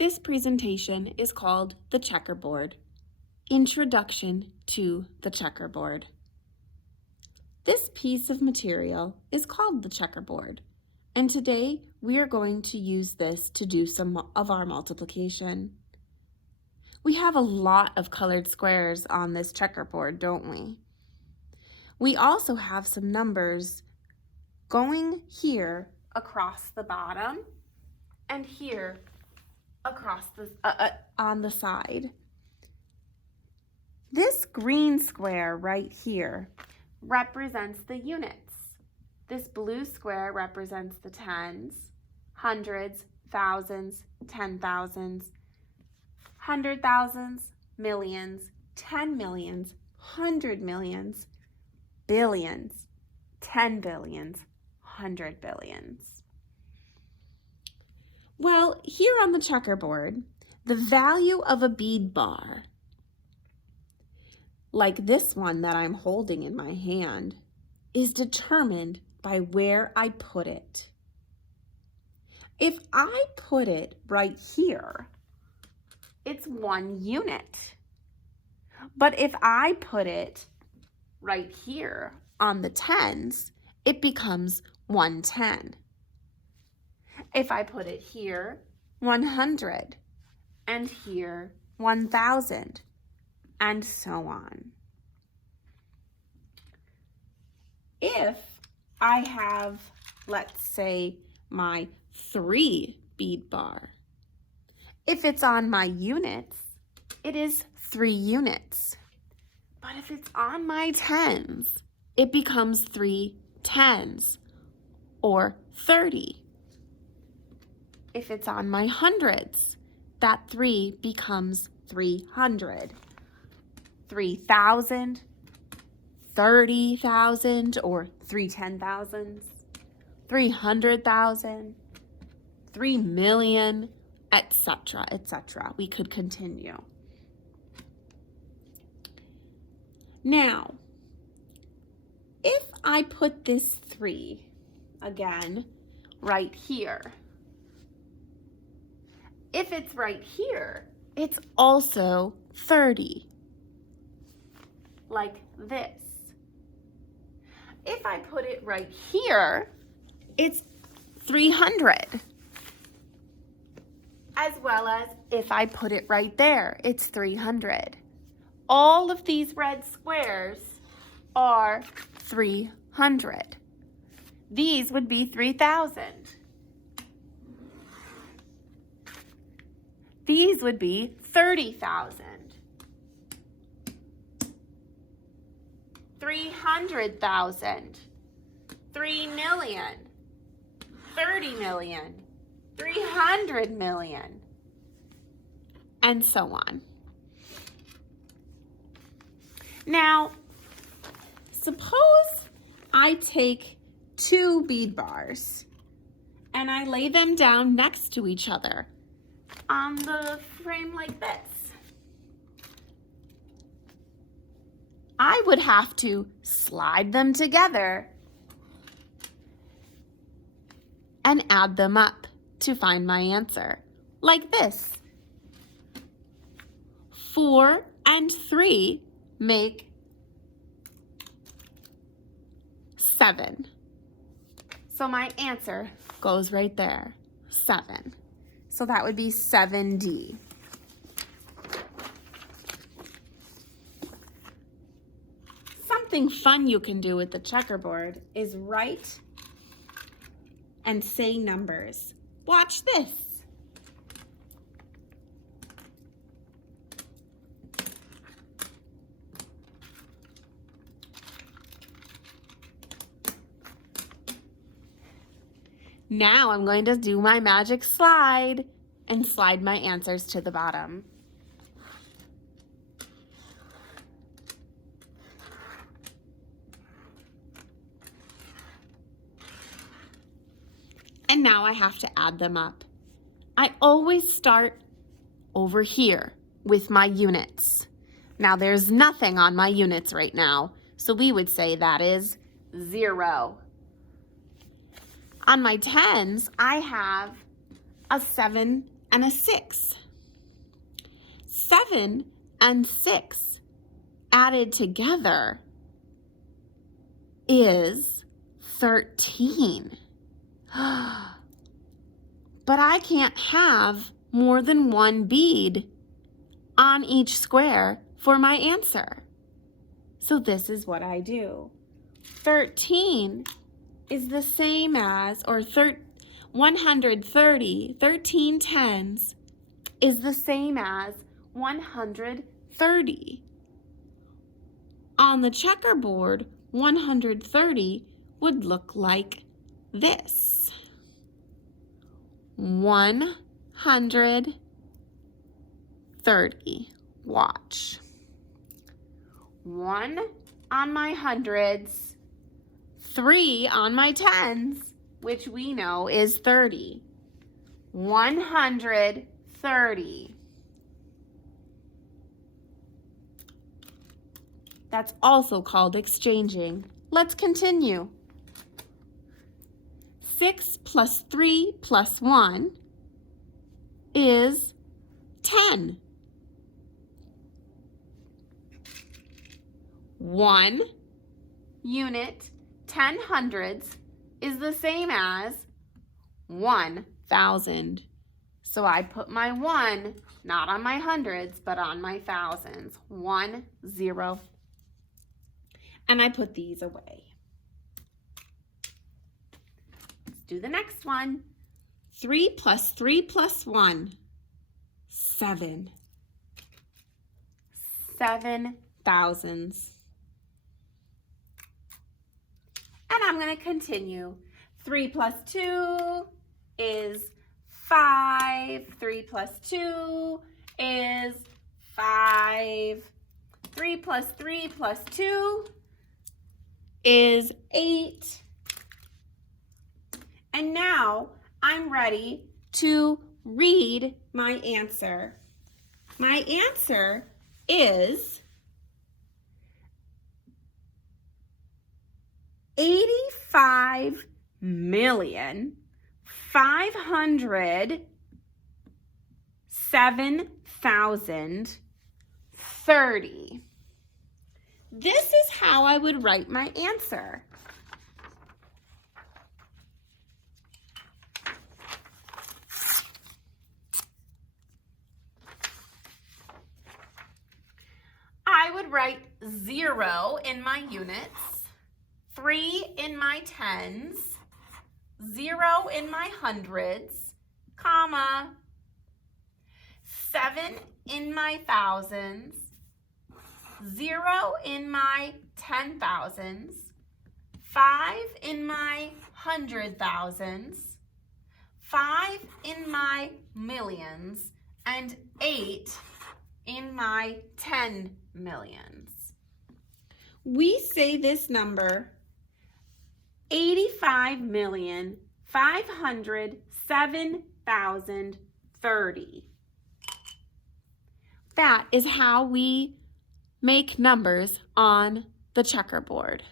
This presentation is called the Checkerboard Introduction to the Checkerboard. This piece of material is called the checkerboard, and today we are going to use this to do some of our multiplication. We have a lot of colored squares on this checkerboard, don't we? We also have some numbers going here across the bottom and here across the on the side. This green square right here represents the units. This blue square represents the tens, hundreds, thousands, 10,000s, 100,000s, millions, 10 millions, 100 millions, billions, 10 billions, 100 billions. Well, here on the checkerboard, the value of a bead bar, like this one that I'm holding in my hand, is determined by where I put it. If I put it right here, it's 1 unit. But if I put it right here on the tens, it becomes 110. If I put it here, 100, and here, 1,000, and so on. If I have, let's say, my 3 bead bar, if it's on my units, it is 3 units. But if it's on my tens, it becomes 3 tens, or 30. If it's on my hundreds, that 3 becomes 300. 3,000, 30,000, or 3 10,000s, 300,000, 3 million, etc., etc. We could continue. Now, if I put this 3, again, right here, if it's right here, it's also 30, like this. If I put it right here, it's 300, as well as if I put it right there, it's 300. All of these red squares are 300. These would be 3,000. These would be 30,000. 300,000. 3 million. 30 million. 300 million. And so on. Now, suppose I take 2 bead bars and I lay them down next to each other on the frame like this. I would have to slide them together and add them up to find my answer, like this. 4 and 3 make 7. So my answer goes right there, 7. So that would be 7D. Something fun you can do with the checkerboard is write and say numbers. Watch this. Now I'm going to do my magic slide and slide my answers to the bottom. And now I have to add them up. I always start over here with my units. Now there's nothing on my units right now, so we would say that is 0. On my tens, I have a 7 and a 6. 7 and 6 added together is 13. But I can't have more than one bead on each square for my answer. So this is what I do. 13 is the same as, or 130, 13 tens is the same as 130. On the checkerboard, 130 would look like this. 130. Watch. 1 on my hundreds, 3 on my tens, which we know is 30. 130. That's also called exchanging. Let's continue. 6 plus 3 plus 1 is 10. 1 unit, 10 hundredths, is the same as 1,000. So I put my 1 not on my hundreds, but on my thousands. 1, 0. And I put these away. Let's do the next one. 3 plus 3 plus 1, 7. 7 thousands. And I'm going to continue. 3 plus 2 is 5. 3 plus 2 is 5. 3 plus 3 plus 2 is 8. And now I'm ready to read my answer. My answer is 85,507,030. This is how I would write my answer. I would write 0 in my units, 3 in my tens, 0 in my hundreds, comma, 7 in my thousands, 0 in my 10,000s, 5 in my 100,000s, 5 in my millions, and 8 in my 10 millions. We say this number 85,507,030. That is how we make numbers on the checkerboard.